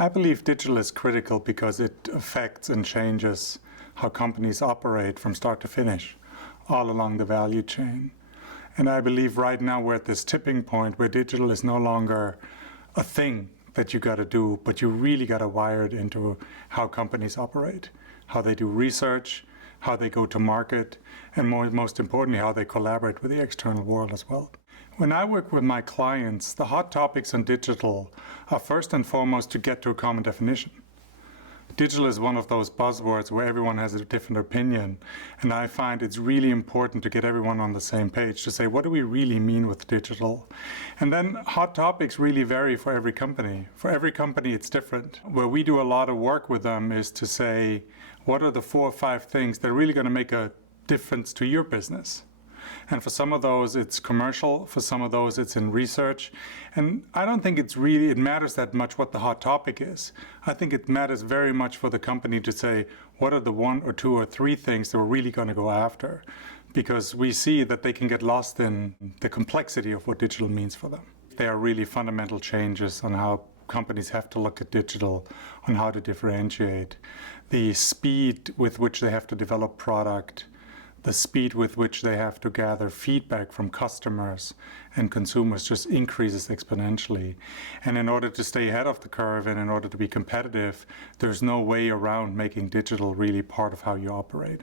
I believe digital is critical because it affects and changes how companies operate from start to finish, all along the value chain. And I believe right now we're at this tipping point where digital is no longer a thing that you got to do, but you really got to wire it into how companies operate, how they do research, how they go to market, and most importantly, how they collaborate with the external world as well. When I work with my clients, the hot topics on digital are first and foremost to get to a common definition. Digital is one of those buzzwords where everyone has a different opinion, and I find it's really important to get everyone on the same page to say, what do we really mean with digital? And then hot topics really vary for every company. For every company, it's different. Where we do a lot of work with them is to say, what are the 4 or 5 things that are really going to make a difference to your business? And for some of those, it's commercial. For some of those, it's in research. And I don't think it matters that much what the hot topic is. I think it matters very much for the company to say, what are the 1 or 2 or 3 things that we're really going to go after? Because we see that they can get lost in the complexity of what digital means for them. There are really fundamental changes on how companies have to look at digital, on how to differentiate. The speed with which they have to develop product, the speed with which they have to gather feedback from customers and consumers just increases exponentially. And in order to stay ahead of the curve and in order to be competitive, there's no way around making digital really part of how you operate.